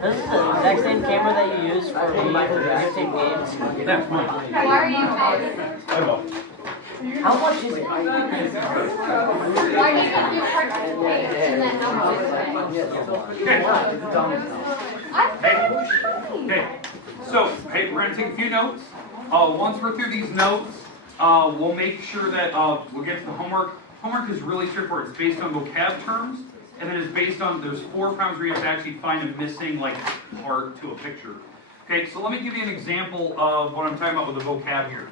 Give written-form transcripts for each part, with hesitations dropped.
This is the exact same camera that you use for videotape games. Why are you How much is it? Why do you do participate and then how much is it? Okay. So, hey, we're going to take a few notes. Once we're through these notes, we'll make sure that we'll get to the homework. Homework is really straightforward. It's based on vocab terms, and then it's based on, there's 4 problems where you have to actually find a missing, like, part to a picture. Okay, so let me give you an example of what I'm talking about with the vocab here.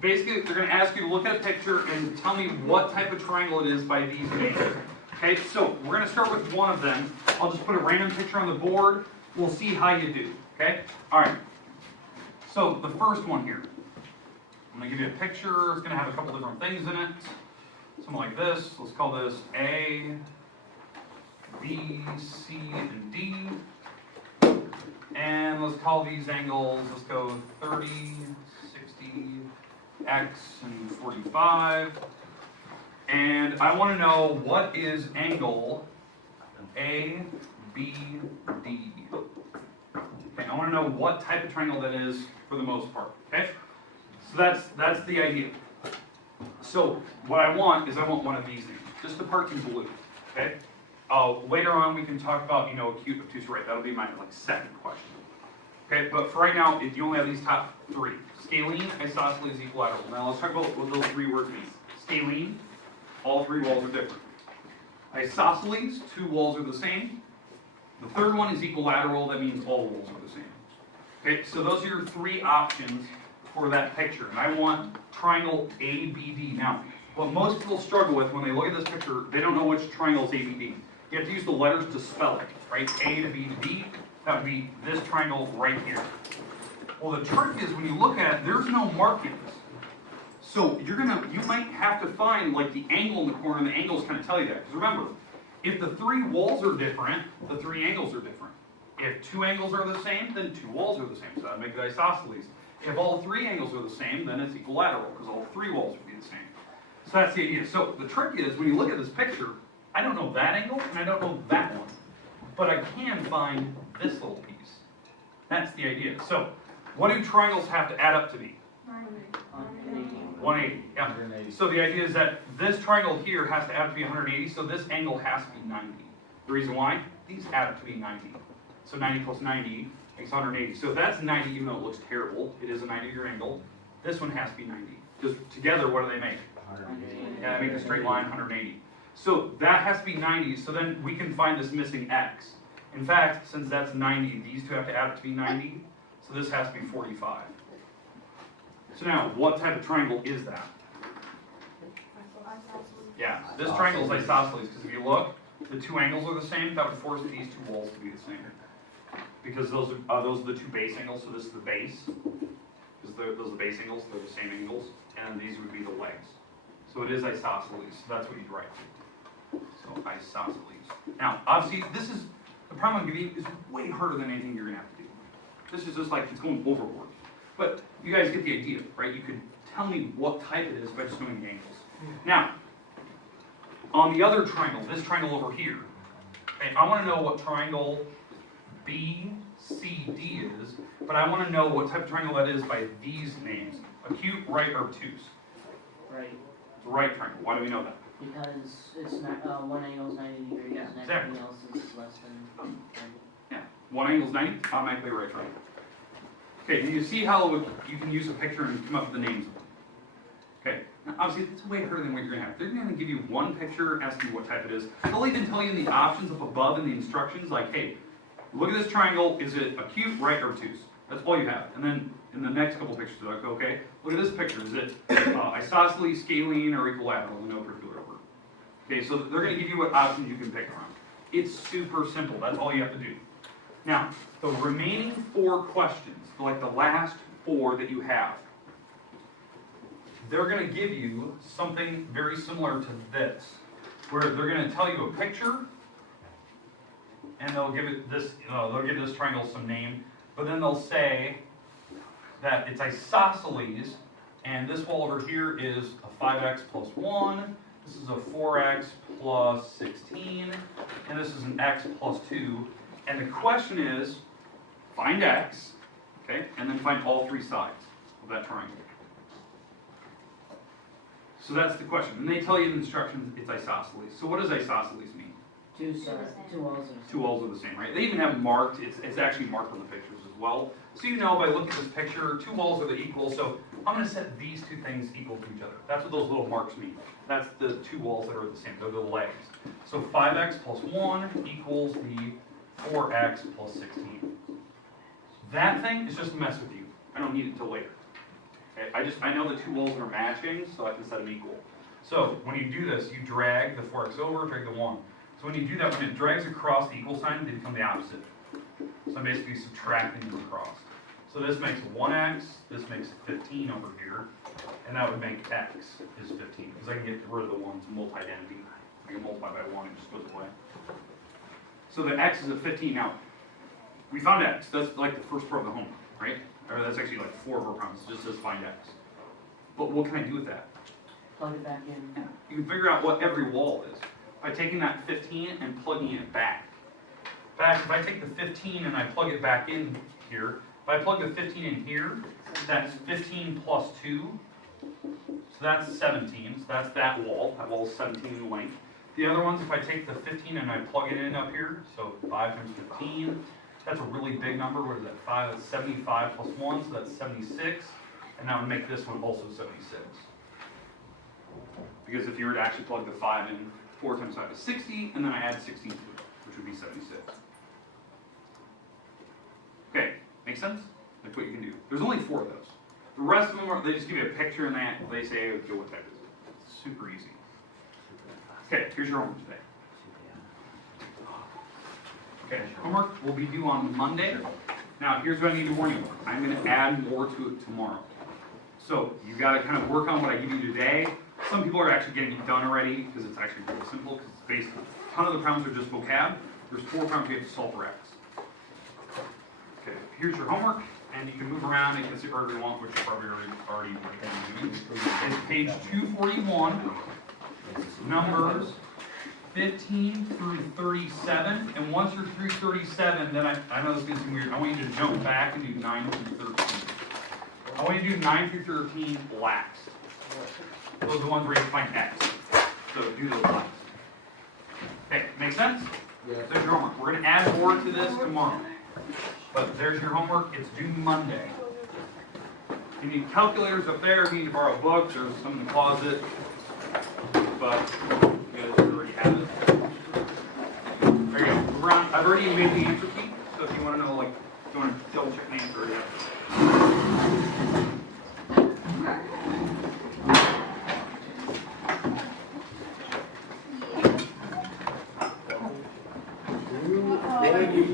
Basically, they're going to ask you to look at a picture and tell me what type of triangle it is by these names. Okay, so we're going to start with one of them. I'll just put a random picture on the board. We'll see how you do. Okay? All right. So the first one here. I'm going to give you a picture. It's going to have a couple different things in it. Something like this. Let's call this A, B, C, and D. And let's call these angles, let's go 30, 60, X, and 45. And I want to know what is angle A, B, D. Okay, I want to know what type of triangle that is for the most part. Okay? So that's the idea. So what I want is I want one of these things, just the parts in blue. Okay? Later on we can talk about, acute, obtuse, right. That'll be my second question. Okay, but for right now, you only have these top 3. Scalene, isosceles, equilateral. Now let's talk about what those 3 words mean. Scalene, all 3 walls are different. Isosceles, 2 walls are the same. The third one is equilateral, that means all walls are the same. Okay, so those are your 3 options for that picture. And I want triangle ABD. Now, what most people struggle with when they look at this picture, they don't know which triangle is ABD. You have to use the letters to spell it, right? A to B to D, that would be this triangle right here. Well, the trick is when you look at it, there's no markings. So you might have to find like the angle in the corner, and the angles kind of tell you that. Because remember, if the 3 walls are different, the 3 angles are different. If 2 angles are the same, then 2 walls are the same. So that would make it isosceles. If all 3 angles are the same, then it's equilateral, because all 3 walls would be the same. So that's the idea. So the trick is, when you look at this picture, I don't know that angle, and I don't know that one. But I can find this little piece. That's the idea. So, what do triangles have to add up to be? 180. Yeah. 180. So the idea is that this triangle here has to add up to be 180, so this angle has to be 90. The reason why? These add up to be 90. So 90 plus 90 makes 180. So that's 90, even though it looks terrible. It is a 90-degree angle. This one has to be 90. Because together, what do they make? 180. Yeah, they make a straight line, 180. So that has to be 90, so then we can find this missing x. In fact, since that's 90, these 2 have to add up to be 90, so this has to be 45. So now, what type of triangle is that? Yeah, this triangle is isosceles, because if you look, the 2 angles are the same. That would force these 2 walls to be the same. Because those are the 2 base angles, so this is the base. Because those are the base angles, they're the same angles. And these would be the legs. So it is isosceles, so that's what you'd write. So isosceles. Now, obviously, the problem I'm giving you is way harder than anything you're going to have to do. This is just like, it's going overboard. But you guys get the idea, right? You could tell me what type it is by just knowing the angles. Now, on the other triangle, this triangle over here, okay, I want to know what triangle BCD is, but I want to know what type of triangle that is by these names. Acute, right, or obtuse? Right. The right triangle. Why do we know that? Because it's not, one angle is 90 degrees, Yeah, and exactly. everything else is less than 90. Yeah. One angle is 90, automatically right triangle. Okay, do you see how you can use a picture and come up with the names of them? Okay, now obviously it's way harder than what you're going to have. They're going to give you one picture, ask you what type it is. They'll even tell you in the options up above in the instructions, like, hey, look at this triangle, is it acute, right, or obtuse? That's all you have. And then in the next couple pictures, they're like, okay, look at this picture, is it isosceles, scalene, or equilateral in no particular order? Okay, so they're going to give you what options you can pick from. It's super simple, that's all you have to do. Now, the remaining 4 questions, like the last 4 that you have, they're going to give you something very similar to this, where they're going to tell you a picture, and they'll give it this, they'll give this triangle some name, but then they'll say that it's isosceles, and this wall over here is a 5x plus 1, this is a 4x plus 16, and this is an x plus 2, And the question is, find x, okay, and then find all three sides of that triangle. So that's the question. And they tell you in the instructions it's isosceles. So what does isosceles mean? Two sides, two walls are the same. Two walls are the same, right? They even have marked, it's actually marked on the pictures as well. So you know by looking at this picture, two walls are the equal, so I'm gonna set these two things equal to each other. That's what those little marks mean. That's the two walls that are the same, they're the legs. So 5x plus 1 equals the 4x plus 16. That thing is just to mess with you. I don't need it till later. Okay? I know the two walls are matching, so I can set them equal. So when you do this, you drag the 4x over, drag the 1. So when you do that, when it drags across the equal sign, they become the opposite. So I'm basically subtracting them across. So this makes 1x, this makes 15 over here, and that would make x is 15, because I can get rid of the 1's multi-identity. I can multiply by 1, it just goes away. So the x is a 15. Now, we found x. That's like the first part of the homework, right? Or that's actually like 4 of our problems. It just says find x. But what can I do with that? Plug it back in. You can figure out what every wall is by taking that 15 and plugging it back. In fact, if I take the 15 and I plug it back in here, if I plug the 15 in here, that's 15 plus 2, so that's 17, so that's that wall is 17 in length. The other ones, if I take the 15 and I plug it in up here, so 5 times 15, that's a really big number. What is that? 5, that's 75 plus 1, so that's 76, and that would make this one also 76. Because if you were to actually plug the 5 in, 4 times 5 is 60, and then I add 16 to it, which would be 76. Okay, make sense? That's what you can do. There's only 4 of those. The rest of them are, they just give you a picture and they say, oh, go with that. It's super easy. Okay, here's your homework today. Okay, homework will be due on Monday. Now, here's what I need to warn you. I'm going to add more to it tomorrow. So, you got to kind of work on what I give you today. Some people are actually getting it done already because it's actually really simple, because it's basically a ton of the problems are just vocab. There's 4 problems you have to solve for x. Okay, here's your homework, and you can move around and consider whatever you want, which you probably already doing. It's page 241, numbers 15 through 37, and once you're through 37, then I know this is going to seem weird, I want you to jump back and do 9 through 13. I want you to do 9 through 13 last. Those are the ones where you find x. So do those last. Okay, make sense? Yeah. There's your homework. We're going to add more to this tomorrow. But there's your homework. It's due Monday. You need calculators up there. If you need to borrow books, there's some in the closet. But you guys already have it. There you go. I've already made the answer key. So if you want to know, like, if you want to double check the answer, already have it. Thank you.